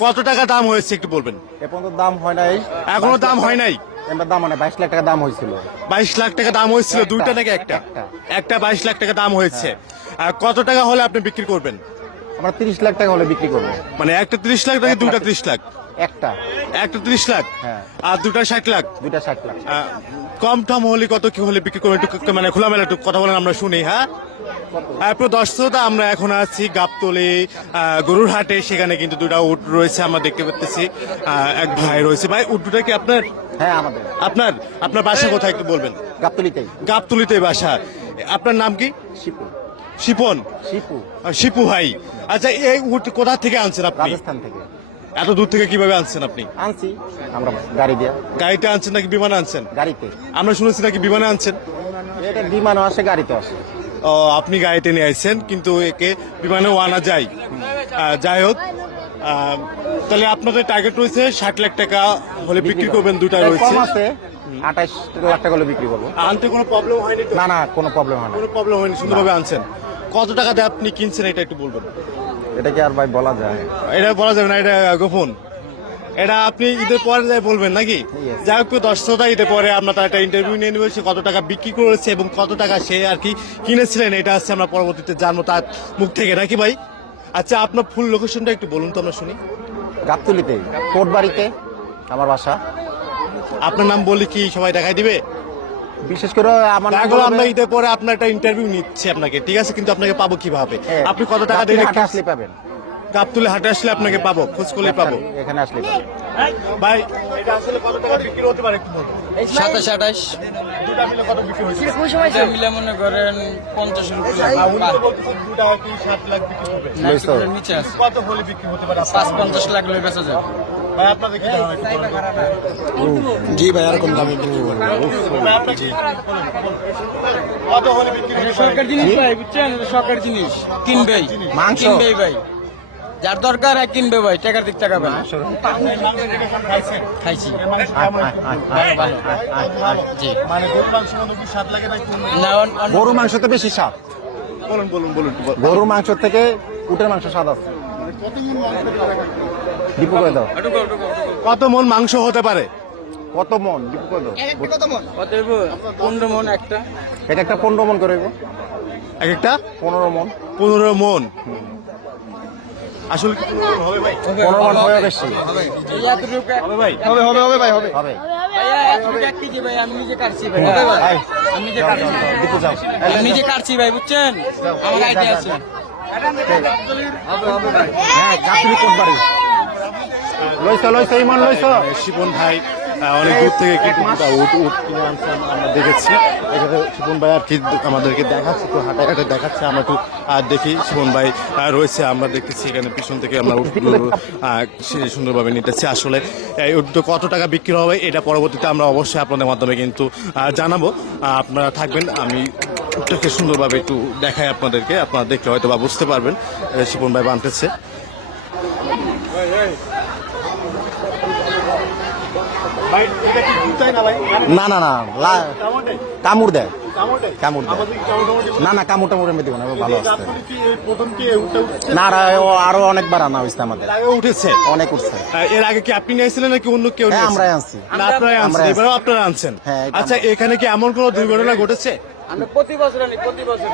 কত টাকা দাম হয়েছে একটু বলবেন? এ পর্যন্ত দাম হয় নাই, এখনো দাম হয় নাই। এবার দাম হয় না, 22 লাখ টাকা দাম হয়েছিল। 22 লাখ টাকা দাম হয়েছিল, একটা, দুইটা নাকি একটা? একটা। একটা 22 লাখ টাকা দাম হয়েছে। আর কত টাকা হলে আপনি বিক্রি করবেন? আমরা 30 লাখ টাকা হলে বিক্রি করবো। মানে একটা 30 লাখ নাকি দুইটা 30 লাখ? একটা একটা 30 লাখ হ্যাঁ, আর দুটা 60 লাখ। দুইটা 60 লাখ। কম টম হলে কত কি হলে বিক্রি করবেন একটু মানে খোলামেলা একটু কথা বলেন, আমরা শুনি। হ্যাঁ, পুরো দর্শকরা আমরা এখন আছি গাবতলী গরুর হাটে। সেখানে কিন্তু দুটা উট রয়েছে আমরা দেখতে পাচ্ছি। এক ভাই রয়েছে। ভাই, উট দুটা কি আপনার? হ্যাঁ আমাদের। আপনার আপনার বাসা কোথায় একটু বলবেন? গাবতলীতেই। গাবতলীতে বাসা। আপনার নাম কি? শিপু। শিপন? শিপু। শিপু ভাই। আচ্ছা, এই উট কোথা থেকে আনছেন আপনি? রাজস্থান থেকে এত দূর থেকে কিভাবে আনছেন আপনি? আনছি আমরা গাড়ি দিয়ে। গাড়িতে আনছেন নাকি বিমানে আনছেন? গাড়িতে। আমরা শুনেছি নাকি বিমানে আনছেন। এটা বিমানও আসে, গাড়িতে আসে। ও, আপনি গাড়িতে নিয়ে আসছেন, কিন্তু একে বিমানেও আনা যায়। যাই হোক, তাহলে আপনাদের টার্গেট রয়েছে 60 লাখ টাকা হলে বিক্রি করবেন। দুটা রয়েছে, কম আছে 28 লাখ টাকা হলে বিক্রি করবো। আনতে কোনো প্রবলেম হয়নি তো? না না, কোনো প্রবলেম হয় না। কোনো প্রবলেম হয়নি, সুন্দরভাবে আনছেন। কত টাকা দিয়ে আপনি কিনছেন এটা একটু বলবেন? এটা কি আর ভাই বলা যায়? এটা বলা যাবে না, এটা গোপন। এটা আপনি ঈদের পরে যাই বলবেন নাকি? Yes. যাই হোক, দর্শকরা ঈদের পরে আমরা তার একটা ইন্টারভিউ নিয়ে নেবো, সে কত টাকা বিক্রি করেছে এবং কত টাকা সে আর কি কিনেছিলেন, এটা হচ্ছে আমরা পরবর্তীতে জানবো তার মুখ থেকে, নাকি ভাই? আচ্ছা, আপনার ফুল লোকেশনটা একটু বলুন তো আমরা শুনি। গাবতলীতে কোটবাড়িতে আমার বাসা। আপনার নাম বললে কি সবাই দেখাই দিবে? বিশেষ করে আমার নাম তারপর আমরা বলবে- ঈদের পরে আপনার একটা ইন্টারভিউ নিচ্ছি আপনাকে, ঠিক আছে? কিন্তু আপনাকে পাবো কিভাবে? হ্যাঁ, আপনি কত টাকা গাবতলী দিয়ে হাটে আসলে পাবেন। গাবতলী হাটে আসলে আপনাকে পাবো, খোঁজ করলে পাবো। এখানে আসলে পাবেন। ভাই, এটা আসলে কত টাকা বিক্রি হতে পারে একটু বলুন? 27 28 দুটা মিলে কত বিক্রি হয়েছে? এটা মিলে মনে করেন 50 আর রুপিয়া উনি তো বলতেছেন দুটা কি 7 লাখ বিক্রি হবে। নিচে আছে। কত হলে বিক্রি হতে পারে? 50 লাখ লই বেচা যায়। ভাই, আপনাদের কি ধারণা একটু বলুন? জি ভাই, এরকম দামে ভাই, আপনার কি কত হলে বিক্রি হতে পারে? সরকার জিনিস ভাই, বুঝছেন? সরকার জিনিস কিনবেই, মাংস। কিনবেই ভাই, যার দরকার হয় কিনবে ভাই, টাকার দিক টাকা পাবে। খাইছি জি। মানে গরুর মাংস মনে কি 7 লাখে নাকি? না, গরুর মাংস তো বেশি স্বাদ। বলুন বলুন বলুন একটু বলুন। গরুর মাংস থেকে উটের মাংস স্বাদ আছে। দীপু করে দাও। কত মন মাংস হতে পারে? কত মন? দীপু করে দাও। কত হইব? 15 মন একটা। এটা একটা 15 মন করে হইব। এক একটা 15 মন। 15 মন। আসলে কি 15 মণ হবে ভাই? 15 মন হবে বেশি। এই এতটুকু হবে ভাই? হবে হবে হবে ভাই, হবে হবে। ভাইয়া, এতটুকু এক কেজি ভাই, আমি নিজে কাটছি ভাই। ভাই, আমি নিজে কাটছি। দীপু যাও। আমি নিজে কাটছি ভাই, বুঝছেন? আমার আইডিয়া আছে। হ্যাঁ, গাবতলী কোটবাড়ি। লইছো লইছো ইমান লইছো। শিপন ভাই অনেক দূর থেকে কিন্তু দুটা উট কিনে আনছে, আমরা দেখেছি। এখানে শিপন ভাই আর কি আমাদেরকে দেখাচ্ছে, তো হাঁটা হাঁটা দেখাচ্ছে। আমরা একটু দেখি। শিপন ভাই রয়েছে, আমরা দেখতেছি এখানে পিছন থেকে আমরা উটগুলো সুন্দরভাবে নিতেছি। আসলে এই উটগুলো কত টাকা বিক্রি হবে এটা পরবর্তীতে আমরা অবশ্যই আপনাদের মাধ্যমে কিন্তু জানাবো। আপনারা থাকবেন, আমি উটটাকে সুন্দরভাবে একটু দেখাই আপনাদেরকে, আপনারা দেখলে হয়তো বা বুঝতে পারবেন। শিপন ভাই বানতেছে। না না না, কামড় দেয়। কামড় দেয়। না না, কামড় টামড়ের মধ্যে না, ভালো আছে। না ও আরো অনেকবার আনা হয়েছে আমাদের। উঠেছে, অনেক উঠছে। এর আগে কি আপনি নিয়েছিলেন নাকি অন্য কেউ? হ্যাঁ, নিয়েছে? আমরাই আনছি। না, আপনারাই আনছেন, আমরাই এবারেও আপনারা আনছেন। হ্যাঁ, এটা আচ্ছা, আমরা। এখানে কি এমন কোনো দুর্ঘটনা ঘটেছে? আমরা প্রতি বছর আনি, প্রতি বছর।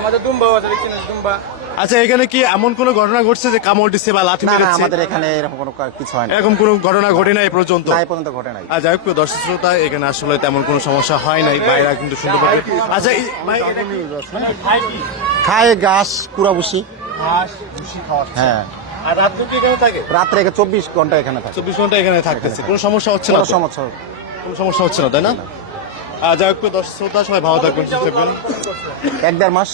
আমাদের দুম্বা আছে, দেখছেন দুম্বা। আচ্ছা, এখানে কি এমন কোনো ঘটনা ঘটছে যে কামড় দিচ্ছে বা লাথি না না, মেরেছে? আমাদের এখানে এরকম কোনো কিছু হয় না। এরকম কোনো ঘটনা ঘটে নাই এ পর্যন্ত? না, এই পর্যন্ত ঘটে নাই। যাই হোক, প্রিয় দর্শক শ্রোতা, এখানে আসলে তেমন কোনো সমস্যা হয় নাই, বাইরা কিন্তু সুন্দরভাবে। আচ্ছা, ভাই, এটা কি? খায় ঘাস, কুড়া ভুসি। হ্যাঁ, আর রাত্রে কি এখানে থাকে? রাত্রে 24 ঘন্টা এখানে থাকে। 24 ঘন্টা এখানে থাকতেছে, কোনো সমস্যা হচ্ছে না কোনো তো? সমস্যা কোনো সমস্যা হচ্ছে না, তাই না? যাই হোক, প্রিয় দর্শক শ্রোতা, সবাই ভালো থাকবেন, সুস্থ থাকবেন। 1-1.5 মাস।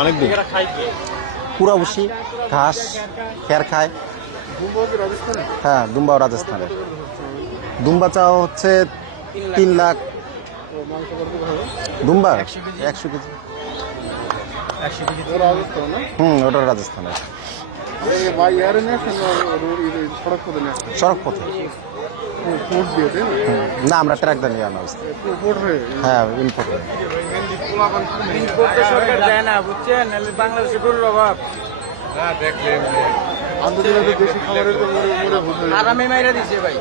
অনেক দিন। কুড়া ভুসি, ঘাস, খের খায়। হ্যাঁ, দুম্বাও রাজস্থানের। দুম্বা চাও হচ্ছে 3 লাখ। দুম্বা 100 কেজি। ওটা রাজস্থানের। সড়ক পথে। না, আমরা ট্রাক দিয়ে নিয়ে আনা হয়েছে। হ্যাঁ, ইম্পোর্ট। সরকার দেয় না, বুঝছেন? বাংলাদেশে গরুর অভাব। আরামে মাইরা দিছে ভাই